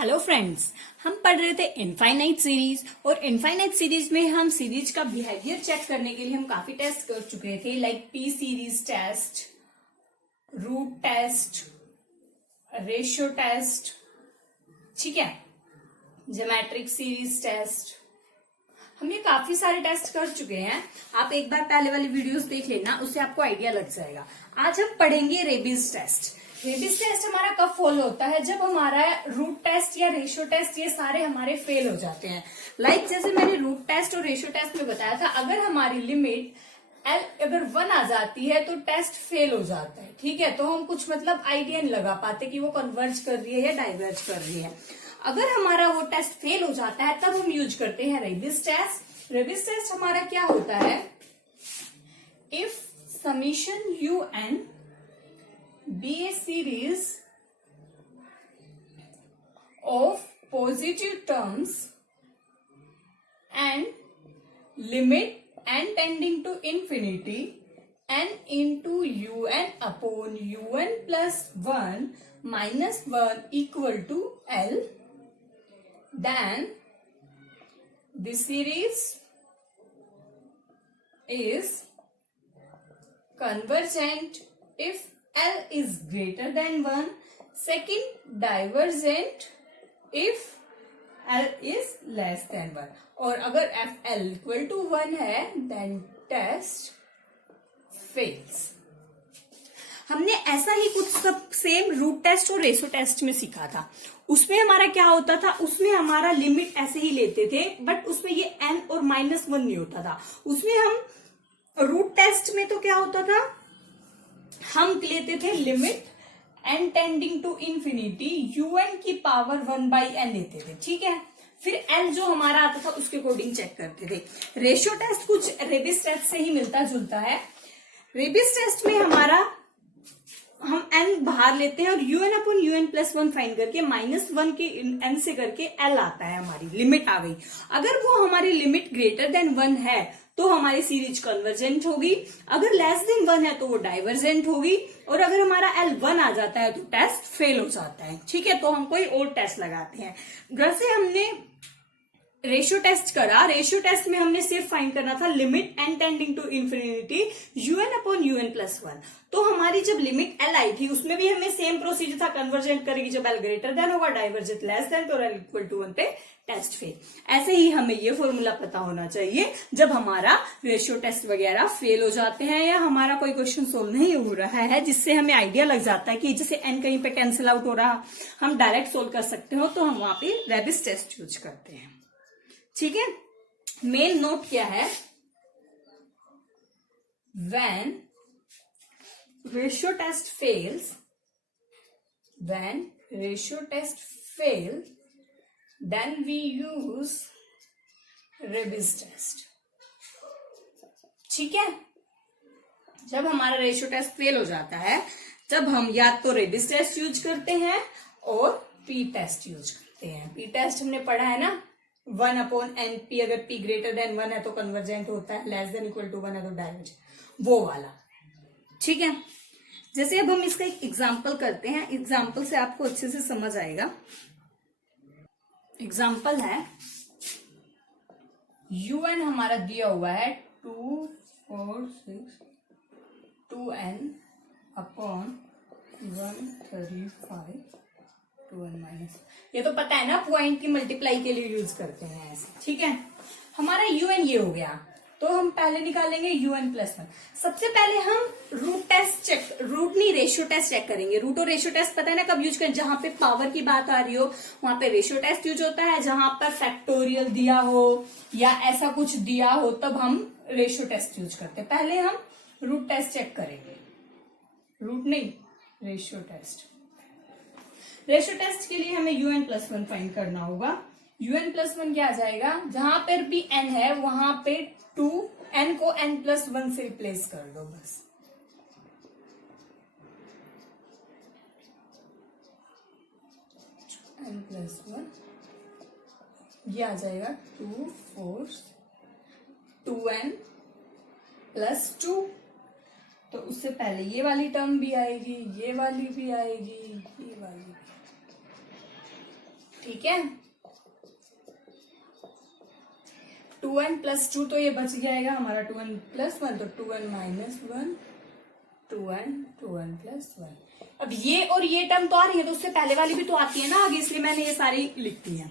Hello friends, हम पढ़ रहे थे इनफाइनाइट सीरीज और इनफाइनाइट सीरीज में हम सीरीज का बिहेवियर चेक करने के लिए हम काफी टेस्ट कर चुके थे, like P series test, root test, ratio test, ठीक है, ज्योमेट्रिक सीरीज टेस्ट। हम ये काफी सारे टेस्ट कर चुके हैं। आप एक बार पहले वाली वीडियोस देख लेना, उससे आपको आइडिया लग जाएगा। आज हम पढ़ेंगे रेबीज टेस्ट। रेबीज टेस्ट हमारा कब फॉलो होता है? जब हमारा रूट टेस्ट या रेशियो टेस्ट ये सारे हमारे फेल हो जाते हैं। लाइक जैसे मैंने रूट टेस्ट और रेशियो टेस्ट में बताया था, अगर हमारी लिमिट एल अगर 1 आ जाती है तो टेस्ट फेल हो जाता है, ठीक है। तो हम कुछ मतलब आइडिया नहीं लगा पाते कि वो कन्वर्ज कर रही है या डाइवर्ज कर रही है। अगर हमारा वो टेस्ट फेल हो जाता है तब हम यूज करते हैं रेबीज टेस्ट। रेबीज टेस्ट हमारा क्या होता है? If summation U N be a series of positive terms and limit n tending to infinity n into un upon un plus 1 minus 1 equal to L, then this series is convergent if L is greater than 1, second divergent if L is less than 1, और अगर FL equal to 1 है then test fails। हमने ऐसा ही कुछ सब same root test और ratio test में सीखा था। उसमें हमारा क्या होता था? उसमें हमारा लिमिट ऐसे ही लेते थे, बट उसमें ये n और -1 नहीं होता था। उसमें हम रूट टेस्ट में तो क्या होता था, हम लेते थे limit n tending to infinity un की पावर 1/n लेते थे, ठीक है। फिर n जो हमारा आता था उसके अकॉर्डिंग चेक करते थे। रेशियो टेस्ट कुछ रेबीज टेस्ट से ही मिलता जुलता है। रेबीज टेस्ट में हमारा हम n बाहर लेते हैं और un upon un plus 1 find करके -1 के n से करके L आता है, हमारी लिमिट आ गई। अगर वो हमारी लिमिट ग्रेटर देन 1 है तो हमारी सीरीज कन्वर्जेंट होगी, अगर लेस देन 1 है तो वो डाइवर्जेंट होगी, और अगर हमारा L 1 आ जाता है तो टेस्ट फेल हो जाता है, ठीक है। तो हम कोई और टेस्ट लगाते हैं। जैसे हमने रेशियो टेस्ट करा, रेशियो टेस्ट में हमने सिर्फ फाइंड करना था limit n tending to infinity un upon un plus 1। तो हमारी जब लिमिट L आई थी उसमें भी हमें सेम प्रोसीजर था, कन्वर्जेंट करेगी जब L ग्रेटर देन होगा, डाइवर्जेंट लेस देन, तो L इक्वल टू 1 पे टेस्ट फेल। ऐसे ही हमें ये फॉर्मूला पता होना चाहिए जब हमारा रेशियो टेस्ट वगैरह फेल हो जाते हैं या हमारा कोई क्वेश्चन सोल्व नहीं हो रहा है, जिससे हमें आइडिया लग जाता है कि जैसे n कहीं पे कैंसिल आउट हो रहा, हम डायरेक्ट सोल्व कर सकते हो, तो हम वहां पे रेबीज टेस्ट यूज करते हैं, ठीक है। मेन नोट क्या है? when ratio test fails, then we use Raabe's test, ठीक है। जब हमारा रेशियो टेस्ट फेल हो जाता है तब हम या तो रेबीज टेस्ट यूज करते हैं और पी टेस्ट यूज करते हैं। पी टेस्ट हमने पढ़ा है ना, 1 अपॉन एन पी, अगर पी ग्रेटर देन 1 है तो कन्वर्जेंट होता है, लेस देन इक्वल टू 1 है तो डाइवर्जेंट, वो वाला, ठीक है। जैसे अब हम इसका एक एग्जाम्पल करते हैं, एग्जाम्पल से आपको अच्छे से समझ आएगा। एग्जाम्पल है un हमारा दिया हुआ है 2, 4, 6, 2n अपॉन 135 2n माइनस, ये तो पता है ना, पॉइंट की मल्टीप्लाई के लिए यूज करते हैं ऐसे, ठीक है। हमारा un ये हो गया, तो हम पहले निकालेंगे un प्लस 1। सबसे पहले हम रूट टेस्ट चेक, रूट नहीं रेशियो टेस्ट चेक करेंगे। रूट और रेशियो टेस्ट पता है ना कब यूज करें? जहां पे पावर की बात आ रही हो वहां पे रेशियो टेस्ट यूज होता है, जहां पर फैक्टोरियल दिया हो या ऐसा कुछ दिया हो तब हम रेशियो टेस्ट यूज करते हैं। पहले हम रूट टेस्ट चेक करेंगे, रूट नहीं रेशियो टेस्ट। रेशियो टेस्ट के लिए हमें un प्लस 1 फाइंड करना होगा। un प्लस 1 क्या आ जाएगा? जहां पर भी n है वहां पे 2, n को n प्लस 1 से रिप्लेस कर दो बस। n प्लस 1 ये आ जाएगा 2, 4, 2n प्लस 2। तो उससे पहले ये वाली टर्म भी आएगी, ये वाली भी आएगी, ये वाली भी, ठीक है, 2n + 2 तो ये बच जाएगा हमारा 2n + 1, तो 2n - 1, 2n + 1। अब ये और ये टर्म तो आ रही है, तो उससे पहले वाली भी तो आती है ना आगे, इसलिए मैंने ये सारी लिख दी है।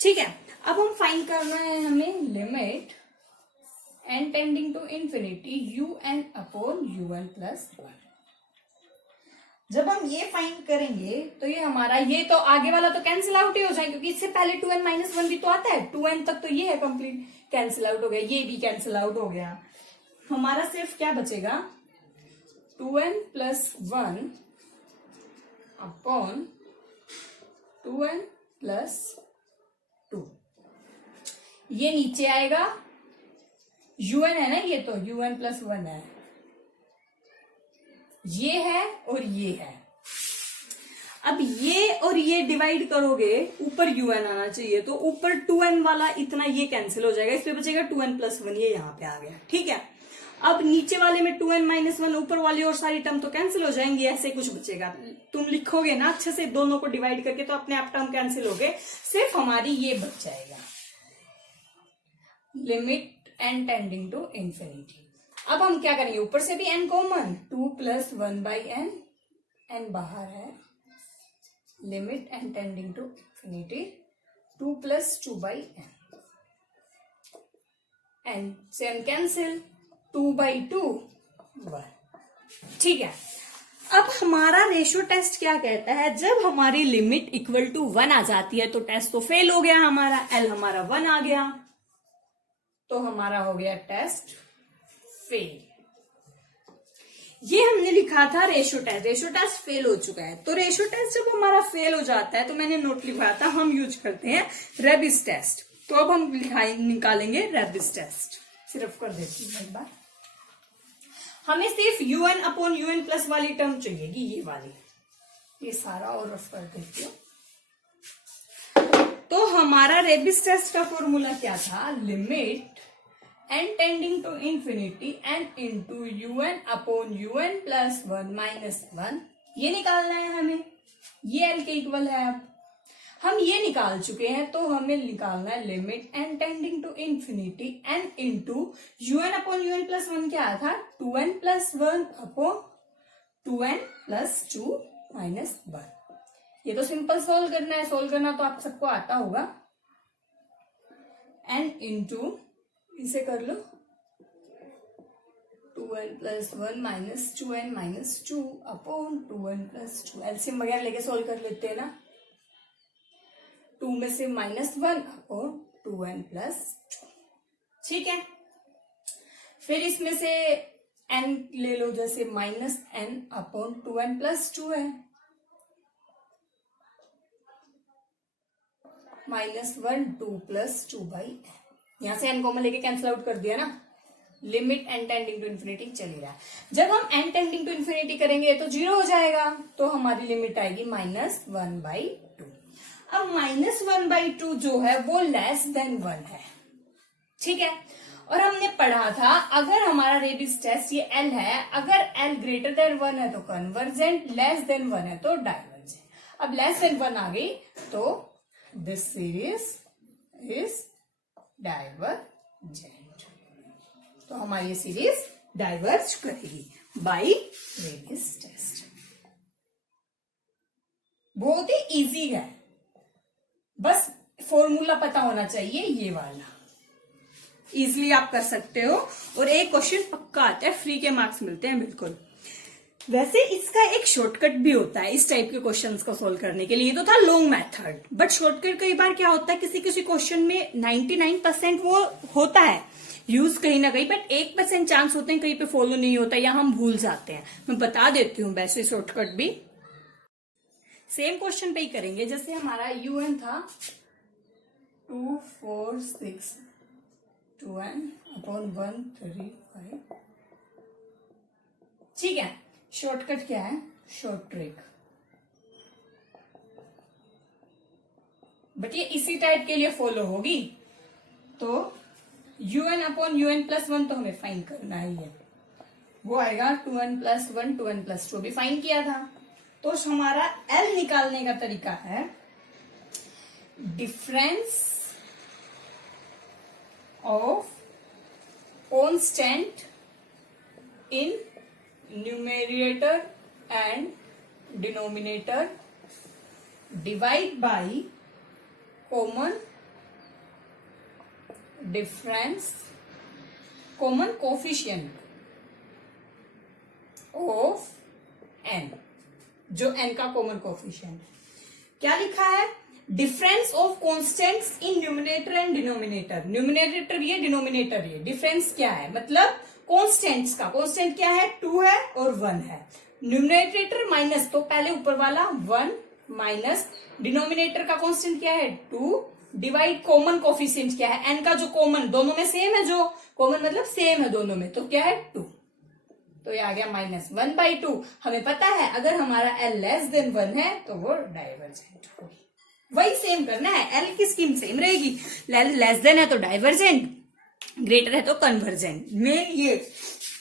ठीक है, अब हम फाइंड करना है हमें limit n tending to infinity un/un + 1। जब हम ये फाइंड करेंगे तो ये हमारा, ये तो आगे वाला तो कैंसिल आउट ही हो जाएगा, क्योंकि इससे पहले 2n - 1 भी तो आता है, 2n तक तो ये है कंप्लीट, कैंसिल आउट हो गया, ये भी कैंसिल आउट हो गया। हमारा सिर्फ क्या बचेगा, 2n + 1 अपॉन 2n + 2। ये नीचे आएगा, un है ना, ये तो un + 1 है, ये है और ये है। अब ये और ये डिवाइड करोगे, ऊपर un आना चाहिए, तो ऊपर 2n वाला इतना ये कैंसिल हो जाएगा, इस पे बचेगा 2n + 1, ये यहां पे आ गया। ठीक है, अब नीचे वाले में 2n - 1, ऊपर वाली और सारी टर्म तो कैंसिल हो जाएंगी, ऐसे कुछ बचेगा। तुम लिखोगे ना अच्छे से दोनों को डिवाइड करके, तो अपने आप टर्म कैंसिल हो गए, सिर्फ हमारी ये बच जाएगा, limit n tending to infinity. अब हम क्या करेंगे, ऊपर से भी n कॉमन, 2 + 1/n, n बाहर है, limit n tending to infinity 2 + 2/n, n से n कैंसिल, 2/2 1। ठीक है, अब हमारा रेशियो टेस्ट क्या कहता है, जब हमारी लिमिट = 1 आ जाती है तो टेस्ट तो फेल हो गया हमारा, l हमारा 1 आ गया, तो हमारा हो गया टेस्ट फेल। ये हमने लिखा था रेशियो टेस्ट फेल हो चुका है। तो रेशियो टेस्ट जब हमारा फेल हो जाता है, तो मैंने नोट लिखवाया था, हम यूज करते हैं रेबिस टेस्ट। तो अब हम निकालेंगे रेबिस टेस्ट। सिर्फ कर देती हूँ एक बार, हमें सिर्फ un/un + वाली टर्म चाहिएगी, ये वाली, ये सारा और रफ कर देती हूँ। तो हमारा रेबिस टेस्ट का फॉर्मूला क्या था, limit n tending to infinity n × un/un + 1 - 1, ये निकालना है हमें, ये l के इक्वल है। अब हम ये निकाल चुके हैं, तो हमें निकालना है limit n tending to infinity n × un/un + 1 क्या था, 2n + 1 अपॉन 2n + 2 - 1। ये तो सिंपल सोल्व करना है, सोल्व करना तो आप सबको आता होगा। n × इसे कर लो, 2n + 1 - 2n - 2 upon 2n + 2, LCM वगैरह लेके सोल्व कर लेते हैं ना। 2 में से -1 अपॉन 2n + 2। ठीक है, फिर इसमें से n ले लो, जैसे -n अपॉन 2n + 2 है, -1 2 + 2/n, यहां से n कॉमन लेके कैंसिल आउट कर दिया ना। Limit n tending to infinity चली रहा है, जब हम n टेंडिंग टू इंफिनिटी करेंगे तो 0 हो जाएगा, तो हमारी लिमिट आएगी -1/2। अब -1/2 जो है वो लेस देन 1 है। ठीक है, और हमने पढ़ा था, अगर हमारा रेबिस टेस्ट ये l है, अगर l > 1 है तो कन्वर्जेंट, लेस देन 1 है तो डाइवर्जेंट। अब लेस देन 1 आ गई तो दिस सीरीज इज डाइवर्जेंट, तो हमारी ये सीरीज डाइवर्ज करेगी बाय रेबिस टेस्ट। बहुत ही इजी है, बस फॉर्मूला पता होना चाहिए, ये वाला इजिली आप कर सकते हो। और एक क्वेश्चन पक्का आता है, फ्री के मार्क्स मिलते हैं बिल्कुल। वैसे इसका एक शॉर्टकट भी होता है इस टाइप के क्वेश्चंस को सोल्व करने के लिए, तो था लॉन्ग मेथड, बट शॉर्टकट कई बार क्या होता है, किसी किसी क्वेश्चन में 99% वो होता है यूज कहीं ना कहीं, बट 1% चांस होते हैं कहीं पे फॉलो नहीं होता या हम भूल जाते हैं। मैं बता देती हूँ वैसे शॉर्टकट भी। सेम क्वेश्चन पे ही करेंगे, जैसे हमारा un था 2 4 6 2n अपॉन 1 3 5। ठीक है, शॉर्टकट क्या है, शॉर्ट ट्रिक, बट ये इसी टाइप के लिए फॉलो होगी। तो un/un + 1 तो हमें फाइंड करना ही है, वो आएगा 2n + 1 2n + 2, अभी फाइंड किया था। तो हमारा l निकालने का तरीका है, difference of constant in numerator and denominator divide by common difference, common coefficient of n, जो n का कॉमन कोफिशिएंट है। क्या लिखा है? Difference of constants in numerator and denominator. Numerator ये, डिनोमिनेटर ये। डिफरेंस क्या है? मतलब कॉन्स्टेंट्स का। कॉन्स्टेंट क्या है? 2 है और 1 है। न्यूमिनेटर माइनस, तो पहले ऊपर वाला 1 माइनस डिनोमिनेटर का कॉन्स्टेंट क्या है? 2 डिवाइड कॉमन कोफिशिएंट क्या है? n का जो कॉमन, दोनों में सेम है, जो कॉमन मतलब सेम है दोनों में, तो क्या है? 2। तो ये आ गया -1/2। हमें पता है अगर हमारा l लेस देन 1 है तो वो डाइवर्जेंट होगी। वही सेम करना है, l की स्कीम सेम रहेगी। लेस देन है तो डाइवर्जेंट, ग्रेटर है तो कन्वर्जेंट। मेन ये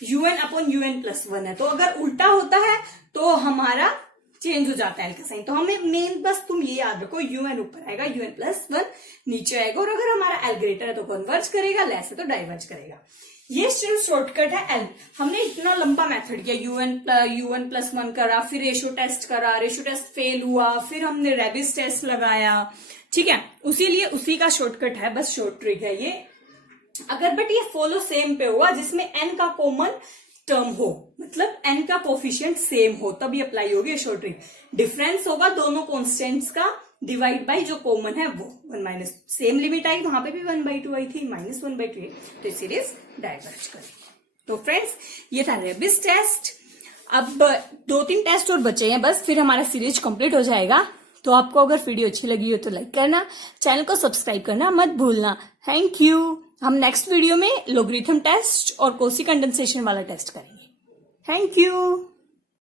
un/un+1 है, तो अगर उल्टा होता है तो हमारा चेंज हो जाता है l का साइन। तो हमें मेन बस तुम ये याद रखो, un ऊपर आएगा, un+1 नीचे आएगा, और अगर हमारा l ग्रेटर है तो कन्वर्ज करेगा, लेस है तो डाइवर्ज करेगा। ये सिर्फ शॉर्टकट है l। हमने इतना लंबा मेथड किया, un+1 करा, फिर रेशो टेस्ट करा, रेशो टेस्ट फेल हुआ, फिर हमने रेबिस टेस्ट लगाया, ठीक है। उसी का शॉर्टकट है, बस शॉर्ट ट्रिक है ये। अगर बट ये फॉलो सेम पे हुआ जिसमें n का कॉमन टर्म हो, मतलब n का कोफिशिएंट सेम हो, तभी अप्लाई होगी शॉर्ट ट्रिक। डिफरेंस होगा दोनों कॉन्स्टेंट्स का डिवाइड बाई जो कॉमन है वो 1 माइनस, सेम लिमिट आई, वहां पे भी 1/2 आई थी, -1/2, तो सीरीज डाइवर्ज करेगी। तो फ्रेंड्स ये था रेबिस टेस्ट। अब 2-3 टेस्ट और बचे हैं बस, फिर हमारा सीरीज कंप्लीट हो जाएगा। तो आपको अगर वीडियो अच्छी लगी हो तो लाइक करना, चैनल को सब्सक्राइब करना मत भूलना। Thank you. हम नेक्स्ट वीडियो में लोगरिथम टेस्ट और कोसी कंडेंसेशन वाला टेस्ट करेंगे। Thank you.